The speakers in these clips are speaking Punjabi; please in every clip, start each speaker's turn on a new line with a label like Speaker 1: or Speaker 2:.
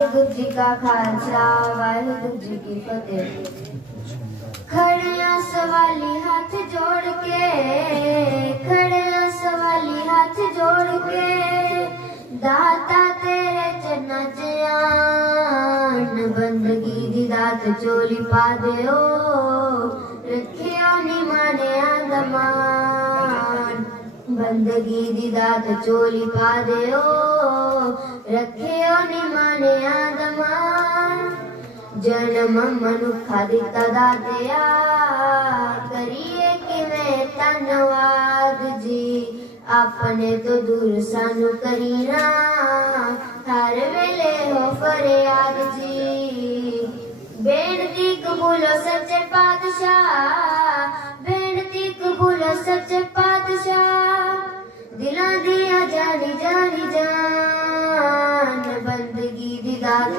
Speaker 1: ਵਾਹਿਗੁਰੂ ਜੀ ਕਾ ਖਾਲਸਾ ਵਾਹਿਗੁਰੂ ਜੀ ਕੀ ਫਤਿਹ ਖੜਿਆ ਸਵਾਲੀ ਹੱਥ ਜੋੜ ਕੇ ਖੜਿਆ ਸਵਾਲੀ ਹੱਥ ਜੋੜ ਕੇ ਦਾਤਾ ਤੇਰੇ ਚਰਨਾਂ 'ਚ ਆਣ ਬੰਦਗੀ ਦੀ ਦਾਤ ਚੋਲੀ ਪਾ ਦਿਓ ਬੰਦਗੀ ਦੀ ਦਾਤ ਚੋਲੀ ਪਾ ਦਿਓ। ਰੱਖਿਓ ਨੀ ਮਾਨਿਆ ਜਨਮ ਮਨੁੱਖਾ ਦਿੱਤਾ ਦਾਤਿਆ ਕਰੀਏ ਕਿਵੇਂ ਧੰਨਵਾਦ ਜੀ। ਆਪਣੇ ਤੋਂ ਦੂਰ ਸਾਨੂੰ ਕਰੀਨਾ। ਹਰ ਵੇਲੇ ਹੋ ਫਰਿਆਦ ਜੀ। ਬੇਨਤੀ ਕਬੂਲੋ ਸੱਚੇ ਪਾਤਸ਼ਾਹ।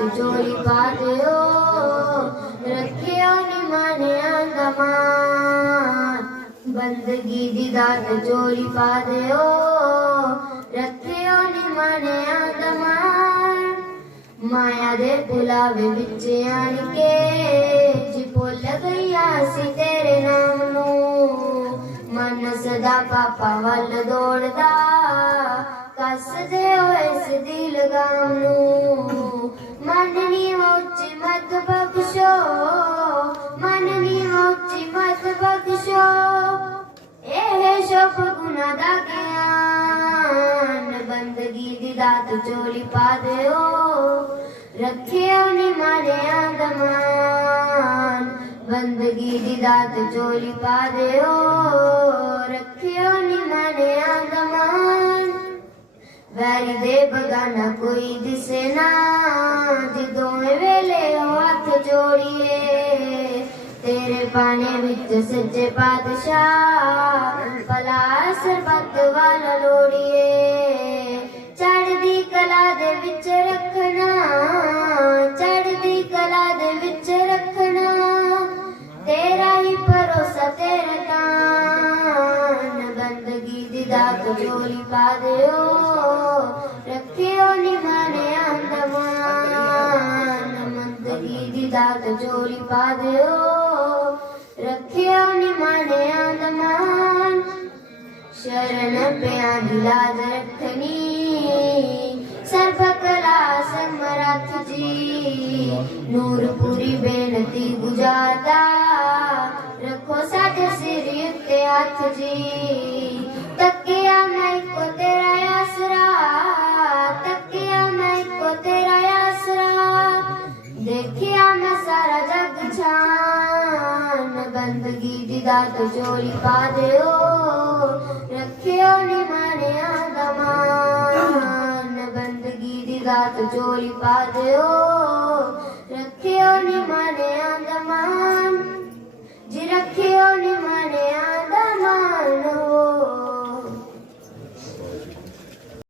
Speaker 1: ਦੀ ਪਾ ਦਿਓ ਰੱਖਿਓ ਨੀ ਮਾਨਿਆ ਦਮਾਨ ਬੰਦਗੀ ਦੀ ਦਾਤ ਚੋਰੀ ਪਾ ਦਿਓ ਰੱਖਿਓ ਨੀ ਮਾਨਿਆ ਦਮਾਨ ਮਾਇਆ ਦੇ ਬੁਲਾਵੇ ਵਿੱਚ ਆਣ ਕੇ, ਜੀ ਭੁੱਲ ਗਈਆ ਸੀ ਤੇਰੇ ਨਾਮ ਨੂੰ। ਮਨ ਸਦਾ ਪਾਪਾ ਵੱਲ ਦੌੜਦਾ ਕੱਸਦੇ ਹੋਏ ਇਸ ਦਿਲ ਗਾਮ ਨੂੰ। ਮਨ ਨੀ ਉੱਚੀ ਮਤ ਬਖਸ਼ੋ ਮਨ ਨੀ ਉੱਚੀ ਮਤ ਬਖਸ਼ੋ। ਇਹ ਸ਼ੋਕ ਗੁਨਾ ਦਾ ਗਿਆਨ, ਬੰਦਗੀ ਦੀ ਦਾਤ ਚੋਲੀ ਪਾ ਦਿਓ। ਰੱਖਿਓ ਨੀ ਮਾਰਿਆ ਦਮਾਨ ਬੰਦਗੀ ਦੀ ਦਾਤ ਚੋਲੀ ਪਾ ਦਿਓ। ਰੱਖਿਓ ਨੀ ਮਾਰਿਆ ਦਮਾਨ ਵੈਰੀ ਦੇ ਬਗਾਨਾ ਕੋਈ ਦਿਸੇ ਨਾ, ਜਦੋਂ ਵੇਲੇ ਹੋ ਹੱਥ ਜੋੜੀਏ। ਤੇਰੇ ਪਾਣੇ ਵਿੱਚ ਸੱਚੇ ਪਾਤਸ਼ਾਹ ਭਲਾ ਸਰਬੱਤ ਵਾਲਾ ਲੋੜੀਏ। ਚੜ੍ਹਦੀ ਕਲਾ ਦੇ ਵਿੱਚ ਰੱਖਣਾ, ਚੜ੍ਹਦੀ ਕਲਾ ਦੇ ਵਿੱਚ ਰੱਖਣਾ। ਤੇਰਾ ਹੀ ਭਰੋਸਾ ਤੇਰੇ ਤਾਨ ਬੰਦਗੀ ਦੀ ਦਾਤ ਚੋਰੀ ਪਾ ਦਿਓ। ਰੱਖਿਓ ਨੀ ਮਾਰਿਆ ਦਮਾਨ ਦੀ ਦਾਤ ਚੋਰੀ ਪਾ ਦਿਓ। ਰੱਖਿਓ ਨੀ ਮਾਰਿਆ ਦਮਾਨ ਸ਼ਰਨ ਪਿਆ ਦੀ ਲਾਜ ਰੱਖਣੀ। ਸਰਬ ਕਲਾ ਸਮਰੱਥ ਜੀ, ਨੂਰਪੁਰੀ ਬੇਨਤੀ ਗੁਜਾਰਦਾ। ਰੱਖੋ ਸਾਡੇ ਸਿਰ ਉੱਤੇ ਹੱਥ ਜੀ। ਛਾਨ ਬੰਦਗੀ ਦੀ ਦਾਤ ਚੋਰੀ ਪਾ ਦਿਓ। ਰੱਖਿਓ ਨੀ ਮਾਣਿਆ ਦਮਾਨ ਬੰਦਗੀ ਦੀ ਦਾਤ ਚੋਰੀ ਪਾ ਦਿਓ। ਰੱਖਿਓ ਨੀ ਮਾਰਿਆ ਦਮਾਨ